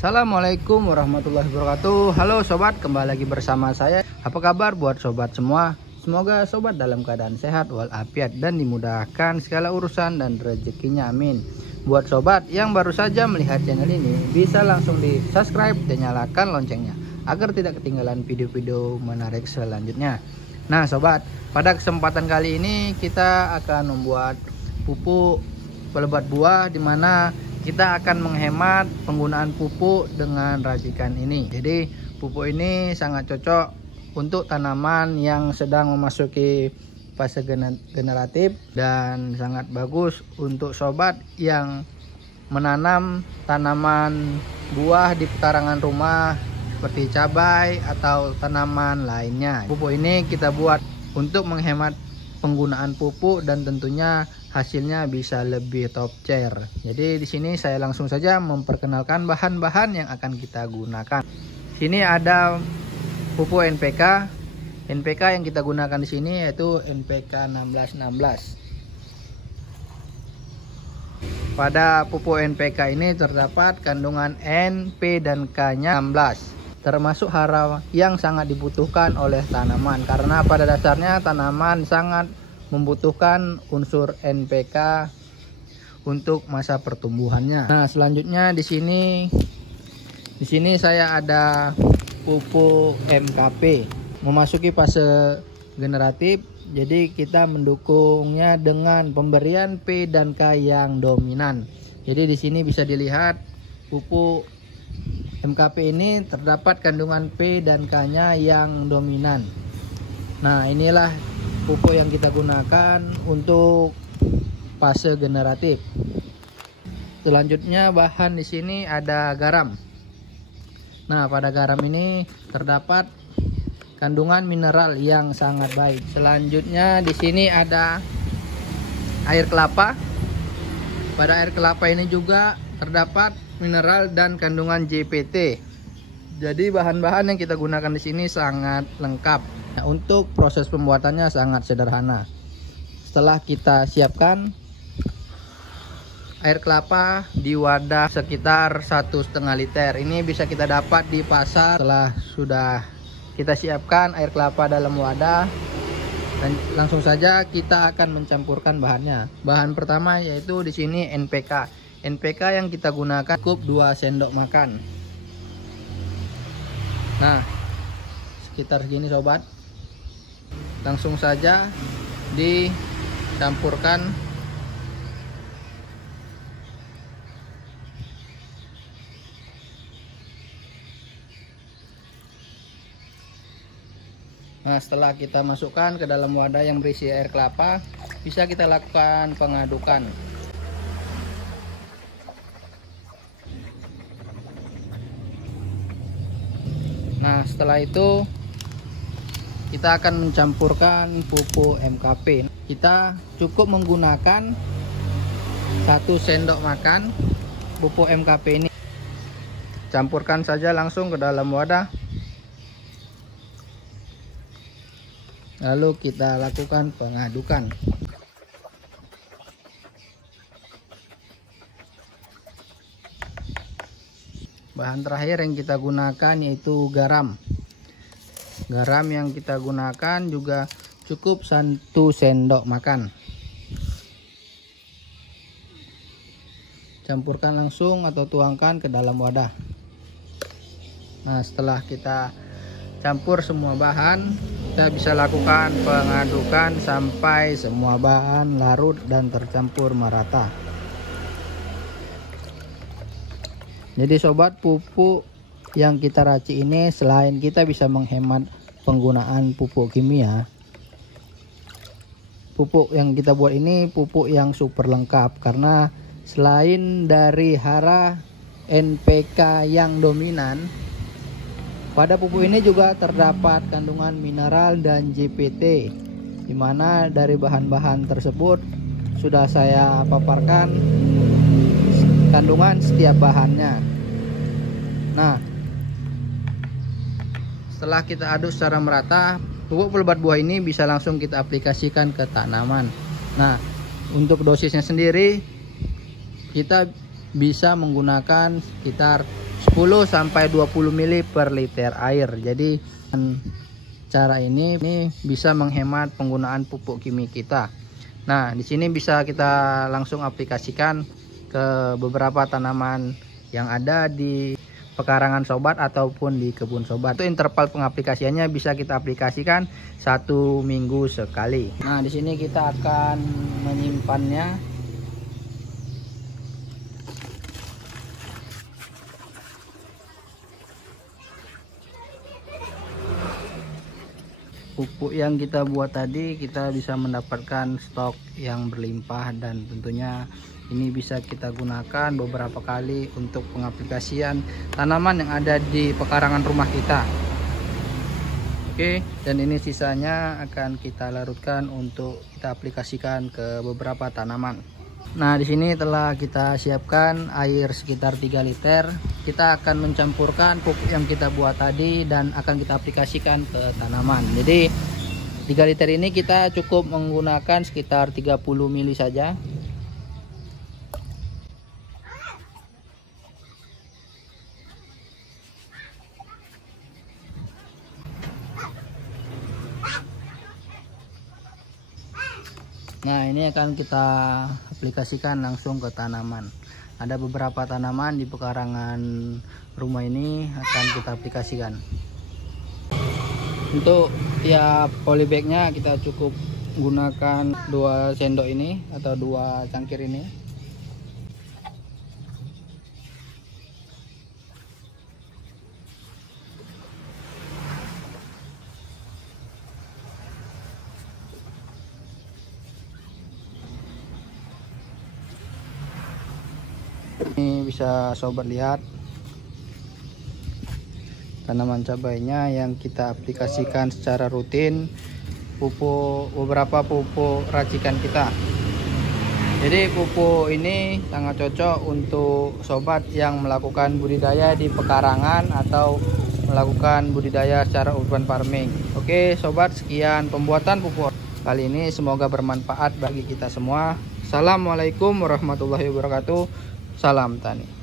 Assalamualaikum warahmatullahi wabarakatuh. Halo sobat, kembali lagi bersama saya. Apa kabar buat sobat semua? Semoga sobat dalam keadaan sehat walafiat dan dimudahkan segala urusan dan rezekinya, amin. Buat sobat yang baru saja melihat channel ini, bisa langsung di subscribe dan nyalakan loncengnya agar tidak ketinggalan video-video menarik selanjutnya. Nah sobat, pada kesempatan kali ini kita akan membuat pupuk pelebat buah, dimana kita akan menghemat penggunaan pupuk dengan racikan ini. Jadi pupuk ini sangat cocok untuk tanaman yang sedang memasuki fase generatif dan sangat bagus untuk sobat yang menanam tanaman buah di pekarangan rumah seperti cabai atau tanaman lainnya. Pupuk ini kita buat untuk menghemat penggunaan pupuk dan tentunya hasilnya bisa lebih top tier. Jadi di sini saya langsung saja memperkenalkan bahan-bahan yang akan kita gunakan. Sini ada pupuk NPK. NPK yang kita gunakan di sini yaitu NPK 1616. Pada pupuk NPK ini terdapat kandungan N, P dan K-nya 16. Termasuk hara yang sangat dibutuhkan oleh tanaman karena pada dasarnya tanaman sangat membutuhkan unsur NPK untuk masa pertumbuhannya. Nah, selanjutnya di sini saya ada pupuk MKP memasuki fase generatif. Jadi kita mendukungnya dengan pemberian P dan K yang dominan. Jadi di sini bisa dilihat pupuk MKP ini terdapat kandungan P dan K-nya yang dominan. Nah, inilah pupuk yang kita gunakan untuk fase generatif. Selanjutnya bahan di sini ada garam. Nah, pada garam ini terdapat kandungan mineral yang sangat baik. Selanjutnya di sini ada air kelapa. Pada air kelapa ini juga terdapat mineral dan kandungan JPT. Jadi bahan-bahan yang kita gunakan di sini sangat lengkap. Nah, untuk proses pembuatannya sangat sederhana. Setelah kita siapkan air kelapa di wadah sekitar 1,5 liter. Ini bisa kita dapat di pasar. Setelah sudah kita siapkan air kelapa dalam wadah, dan langsung saja kita akan mencampurkan bahannya. Bahan pertama yaitu di sini NPK. NPK yang kita gunakan cukup 2 sendok makan. Nah, sekitar segini sobat. Langsung saja dicampurkan. Nah, setelah kita masukkan ke dalam wadah yang berisi air kelapa, bisa kita lakukan pengadukan. Nah, setelah itu kita akan mencampurkan pupuk MKP. Kita cukup menggunakan 1 sendok makan pupuk MKP ini. Campurkan saja langsung ke dalam wadah. Lalu kita lakukan pengadukan. Bahan terakhir yang kita gunakan yaitu garam. Garam yang kita gunakan juga cukup 1 sendok makan. Campurkan langsung atau tuangkan ke dalam wadah. Nah, setelah kita campur semua bahan, kita bisa lakukan pengadukan sampai semua bahan larut dan tercampur merata. Jadi sobat, pupuk yang kita racik ini selain kita bisa menghemat penggunaan pupuk kimia, pupuk yang kita buat ini pupuk yang super lengkap karena selain dari hara NPK yang dominan, pada pupuk ini juga terdapat kandungan mineral dan JPT, dimana dari bahan-bahan tersebut sudah saya paparkan kandungan setiap bahannya. Nah, setelah kita aduk secara merata, pupuk pelebat buah ini bisa langsung kita aplikasikan ke tanaman. Nah, untuk dosisnya sendiri kita bisa menggunakan sekitar 10-20 ml per liter air. Jadi cara ini bisa menghemat penggunaan pupuk kimia kita. Nah, di sini bisa kita langsung aplikasikan ke beberapa tanaman yang ada di pekarangan sobat ataupun di kebun sobat. Itu interval pengaplikasiannya bisa kita aplikasikan 1 minggu sekali. Nah, di sini kita akan menyimpannya. Pupuk yang kita buat tadi, kita bisa mendapatkan stok yang berlimpah, dan tentunya ini bisa kita gunakan beberapa kali untuk pengaplikasian tanaman yang ada di pekarangan rumah kita. Oke, dan ini sisanya akan kita larutkan untuk kita aplikasikan ke beberapa tanaman. Nah, di sini telah kita siapkan air sekitar 3 liter. Kita akan mencampurkan pupuk yang kita buat tadi dan akan kita aplikasikan ke tanaman. Jadi 3 liter ini kita cukup menggunakan sekitar 30 ml saja. Nah, ini akan kita aplikasikan langsung ke tanaman. Ada beberapa tanaman di pekarangan rumah ini akan kita aplikasikan. Untuk tiap polybagnya kita cukup gunakan 2 sendok ini atau 2 cangkir ini. Ini bisa sobat lihat tanaman cabainya yang kita aplikasikan secara rutin, beberapa pupuk racikan kita. Jadi pupuk ini sangat cocok untuk sobat yang melakukan budidaya di pekarangan atau melakukan budidaya secara urban farming. Oke sobat, sekian pembuatan pupuk kali ini, semoga bermanfaat bagi kita semua. Assalamualaikum warahmatullahi wabarakatuh. Salam tani.